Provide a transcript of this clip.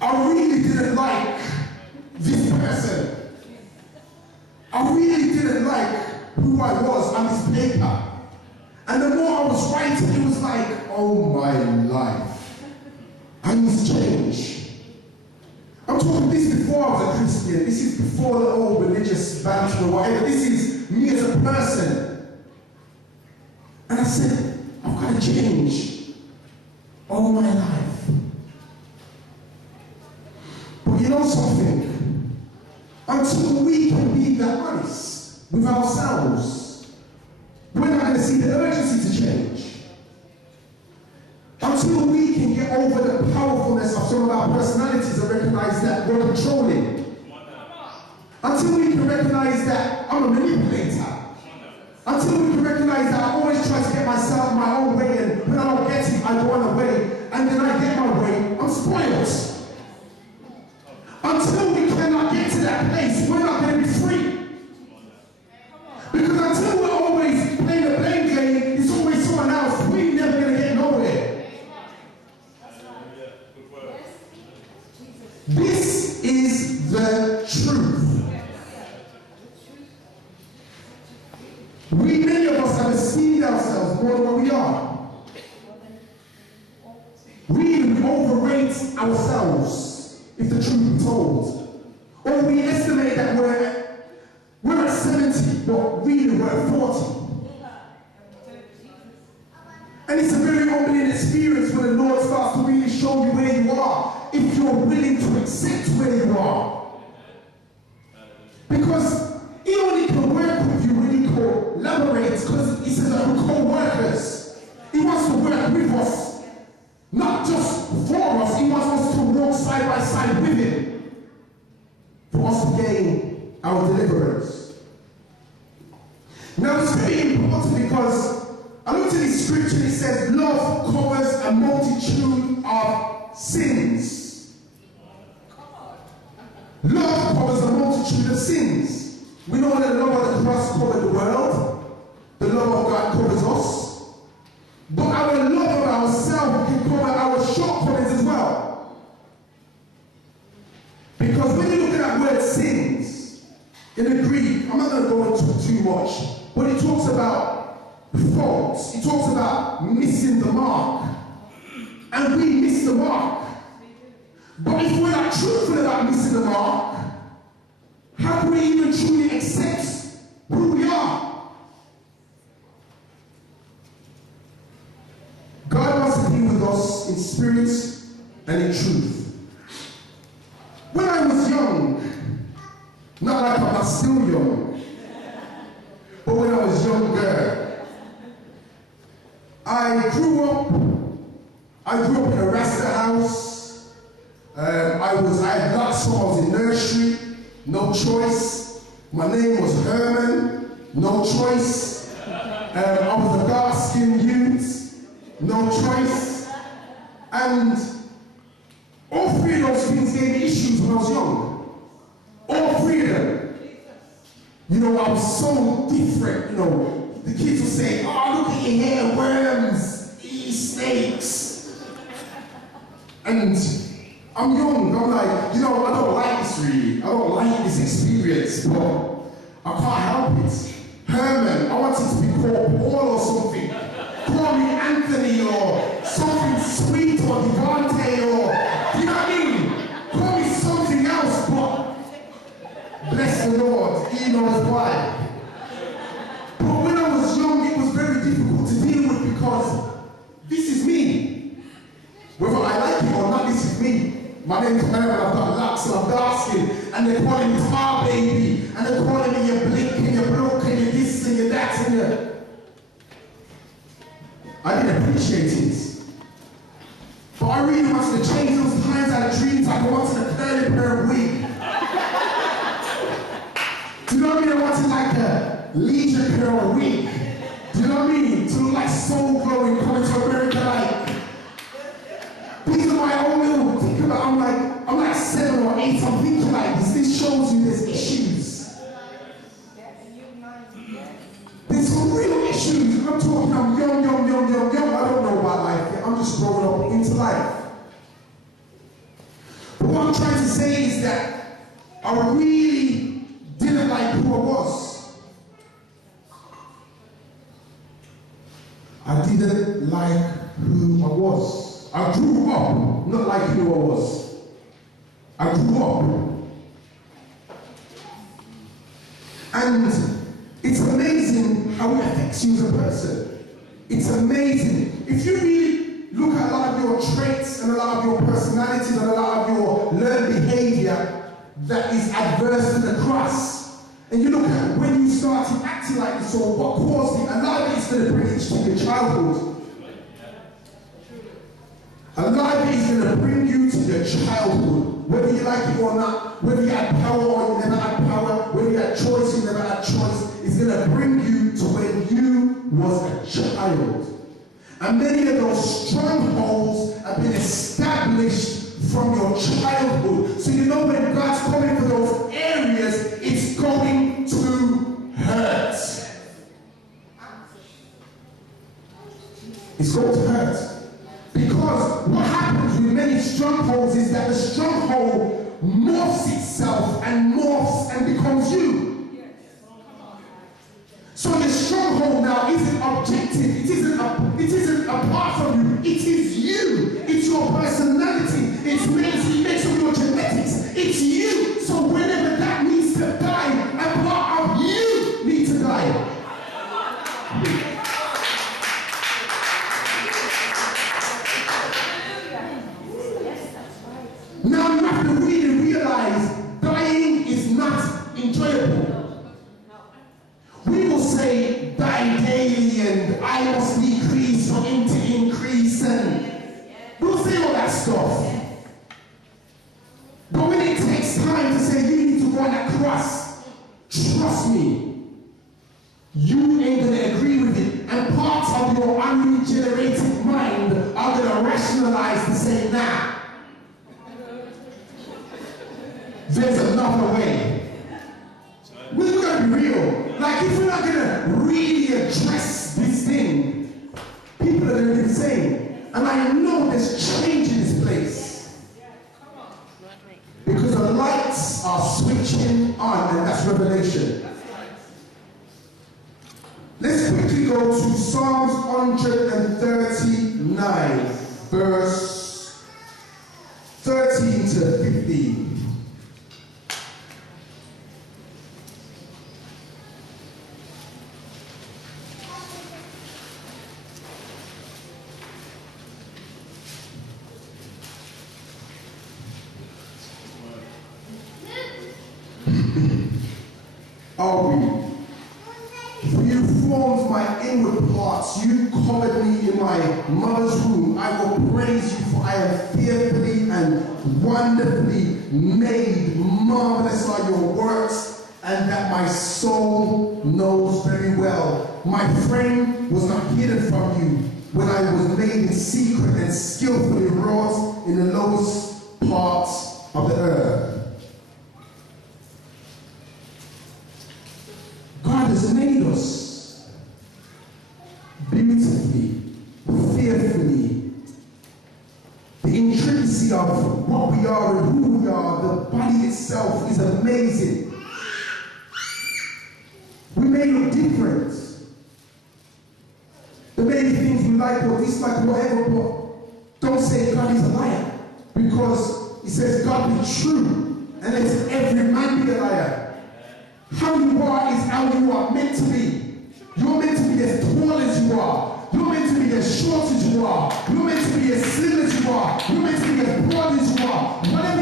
I really didn't like this person. I really didn't like who I was on this paper. And the more I was writing, it was like, oh my life, I must change. I'm talking this before I was a Christian. This is before the old religious banter or whatever. This is me as a person. And I said, I've got to change all my life. But you know something? Until we can be that honest with ourselves, we're not going to see the urgency to change. Until we can get over the powerfulness of some of our personalities and recognize that we're controlling. Until we can recognize that I'm a manipulator. Until we can recognize that I always try to get myself my own way, and when I don't get it, I go on a way, and then I get my way, I'm spoiled. Until we cannot get to that place, we're not going to be free. Because until we're always playing the blame game, it's always someone else, we're never going to get nowhere. This is the truth. We, many of us, have esteemed ourselves more than what we are. We even overrate ourselves, if the truth be told. Or we estimate that we're at 70, but really we're at 40. And it's a very humbling experience when the Lord starts to really show you where you are, if you're willing to accept where you are. Because He only can work with you when He collaborates, because He says that we're co-workers. He wants to work with us, not just for us. He wants us to walk side by side with Him for us to gain our deliverance. Now it's very important because I looked at this scripture and it says love covers a multitude of sins. Love covers a multitude of sins. We know that the love of the cross covered the world. The love of God covers us. But our love of ourselves can cover our shortcomings as well. Because when you look at that word sins, in the Greek, I'm not going to go into too much, but it talks about faults. It talks about missing the mark. And we miss the mark. But if we're not truthful about missing the mark, how can we even truly accept who we are? God wants to be with us in spirit and in truth. When I was young, not like I'm still young, but when I was younger, I grew up in a Rasta house. I had lots of, I was in nursery, no choice. My name was Herman, no choice. I was a dark-skinned youth, no choice. And all three of those things gave me issues when I was young. All three of them. You know, I was so different, you know. The kids would say, oh, look at your hair, worms, snakes. And I'm young, I'm like, you know, I don't like this really. I don't like this experience, but I can't help it. Herman, I wanted to be called Paul or something. Call me Anthony or something sweet or Devante or, you know what I mean? Call me something else, but bless the Lord, He knows why. But when I was young, it was very difficult to deal with because this is me. Whether I like it or not, this is me. My name is Herman, I've got locks and I'm dark skinned, and they're calling me Tar Baby, and they're calling me your blink and your bloke and your this and your that and your... I didn't appreciate it. But I really wanted to change those times I had dreams like I wanted a curly pair of wig. Do you know what I mean? I wanted like a leisure pair of wig. Do you know what I mean? To look like soul glowing coming to America like. These are my own little think about. I'm like 7 or 8. I'm thinking like this shows you there's issues. There's some real issues. I'm talking, I'm young. I don't know about life yet. I'm just growing up into life. But But what I'm trying to say is that I really didn't like who I was. I didn't like who I was. I grew up not like who I was. I grew up. And it's amazing how it affects you as a person. It's amazing. If you really look at a lot of your traits and a lot of your personalities and a lot of your learned behavior that is adverse to the cross, and you look at when you started acting like this or what caused it, a lot of it is going to bring it to your childhood. A lot of it is going to bring you to your childhood, whether you like it or not, whether you had power or you never had power, whether you had choice or you never had choice. It's going to bring you to when you was a child. And many of those strongholds have been established from your childhood. So you know when God's coming for those areas, it's going to hurt. It's going to hurt. Because what happens with many strongholds is that the stronghold morphs itself and morphs and becomes you. So your stronghold now isn't objective. It isn't apart from you. It is you. It's your personality. It makes up your genetics. It's you. So whenever that needs to die, a part of you needs to die. Now you have to really realize dying is not enjoyable. We will say die daily and I must decrease for him to increase, and we'll say all that stuff. But when it takes time to say you need to go on that cross, trust me, you ain't going to agree with it. And parts of your unregenerated mind are going to rationalize to say, nah, there's another way. We're going to be real. Like, if we're not going to really address this thing, people are going to be the same. And I know there's change in this place. Because the lights are switching on, and that's revelation. Let's quickly go to Psalms 139, verse 13 to 15. I'll read. For you formed my inward parts, you covered me in my mother's womb. I will praise you, for I am fearfully and wonderfully made. Marvelous are your works, and that my soul knows very well. My frame was not hidden from you when I was made in secret and skillfully wrought in the lowest parts of the earth. God has made us beautifully, fearfully. The intricacy of what we are and who we are, the body itself is amazing. We may look different. There may be things we like or dislike, whatever, but don't say God is a liar. Because it says God be true, and let every man be a liar. How you are is how you are meant to be. You're meant to be as tall as you are. You're meant to be as short as you are. You're meant to be as slim as you are. You're meant to be as broad as you are. Whatever